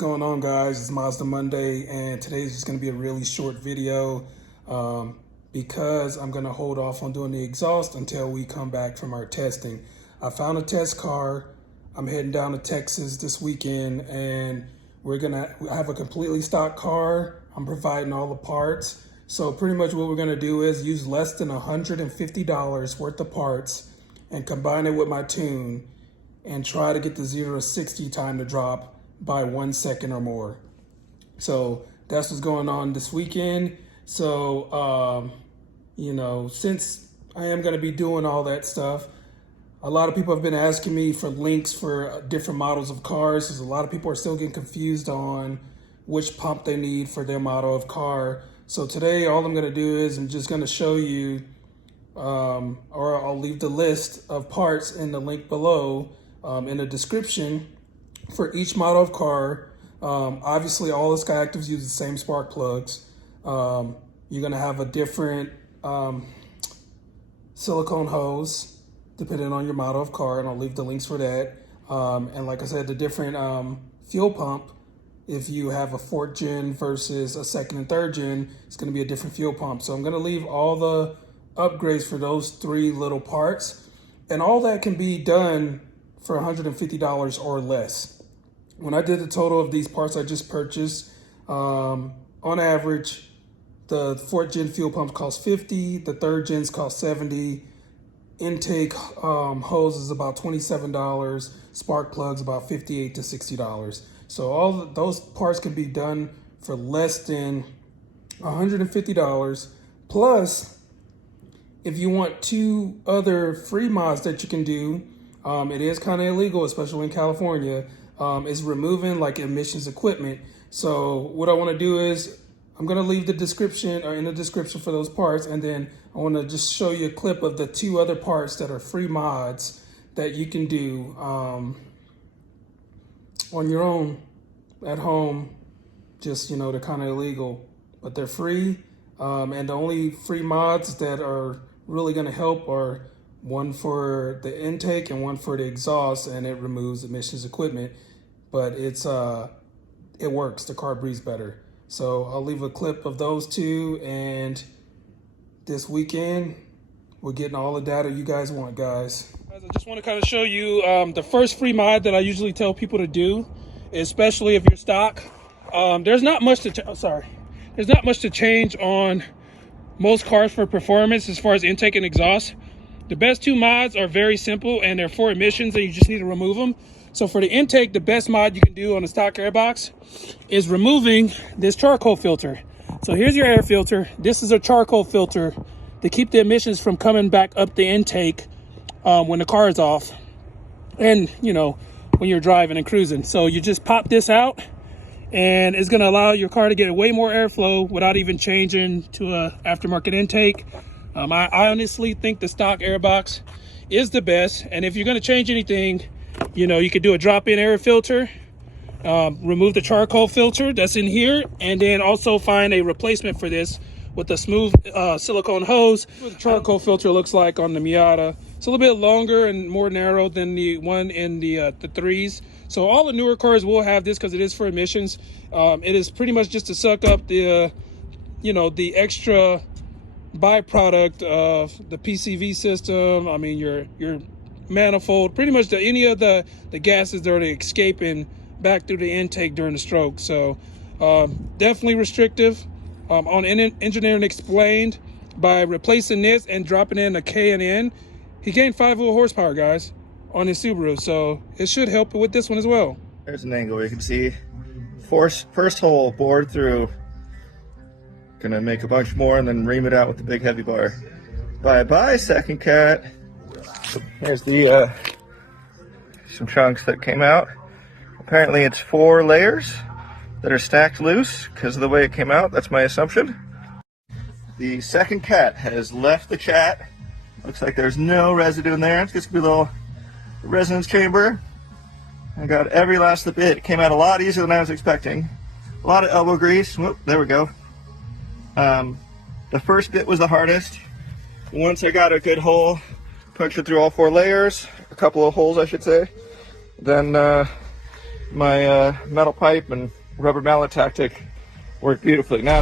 going on, guys? It's Mazda Monday, and today is just going to be a really short video because I'm going to hold off on doing the exhaust until we come back from our testing. I found a test car. I'm heading down to Texas this weekend, and I have a completely stock car. I'm providing all the parts. So pretty much what we're going to do is use less than $150 worth of parts and combine it with my tune and try to get the 0 to 60 time to drop by 1 second or more. So that's what's going on this weekend. So, since I am going to be doing all that stuff, a lot of people have been asking me for links for different models of cars, because a lot of people are still getting confused on which pump they need for their model of car. So today, all I'm going to do is I'm just going to show you, or I'll leave the list of parts in the link below in the description for each model of car. Obviously, all the Skyactivs use the same spark plugs. You're going to have a different silicone hose depending on your model of car, and I'll leave the links for that. And like I said, the different fuel pump, if you have a 4th gen versus a 2nd and 3rd gen, it's going to be a different fuel pump. So I'm going to leave all the upgrades for those 3 little parts, and all that can be done for $150 or less. When I did the total of these parts I just purchased, on average, the 4th gen fuel pumps cost $50, the 3rd gens cost $70, intake hose is about $27, spark plugs about $58 to $60. So all those parts can be done for less than $150. Plus, if you want 2 other free mods that you can do, it is kind of illegal, especially in California, is removing like emissions equipment. So what I want to do is I'm going to leave the description or in the description for those parts, and then I want to just show you a clip of the 2 other parts that are free mods that you can do on your own at home. Just, they're kind of illegal, but they're free. And the only free mods that are really going to help are one for the intake and one for the exhaust, and it removes emissions equipment. But it works. The car breathes better. So I'll leave a clip of those 2, and this weekend we're getting all the data you guys want, guys. I just want to kind of show you the first free mod that I usually tell people to do, especially if you're stock. There's not much to change on most cars for performance as far as intake and exhaust. The best 2 mods are very simple, and they're for emissions, and you just need to remove them. So for the intake, the best mod you can do on a stock airbox is removing this charcoal filter. So here's your air filter. This is a charcoal filter to keep the emissions from coming back up the intake when the car is off, and when you're driving and cruising. So you just pop this out, and it's going to allow your car to get way more airflow without even changing to a aftermarket intake. I honestly think the stock airbox is the best, and if you're going to change anything, you could do a drop-in air filter, remove the charcoal filter that's in here, and then also find a replacement for this with a smooth silicone hose. What the charcoal filter looks like on the Miata. It's a little bit longer and more narrow than the one in the 3s. So all the newer cars will have this because it is for emissions. It is pretty much just to suck up the, the extra byproduct of the PCV system. I mean, your manifold, pretty much any of the gases that are escaping back through the intake during the stroke. So definitely restrictive. On Engineering Explained, by replacing this and dropping in a K&N, he gained 5 little horsepower, guys, on his Subaru. So it should help with this one as well. There's an angle where you can see first hole bored through. Gonna make a bunch more and then ream it out with the big heavy bar. Bye-bye, second cat. Here's the some chunks that came out. Apparently it's 4 layers that are stacked loose because of the way it came out. That's my assumption. The second cat has left the chat. Looks like there's no residue in there. It's just gonna be a little resonance chamber. I got every last bit. It came out a lot easier than I was expecting. A lot of elbow grease. Whoop, there we go. The first bit was the hardest. Once I got a good hole, punched it through all 4 layers, a couple of holes I should say, then my metal pipe and rubber mallet tactic worked beautifully. Now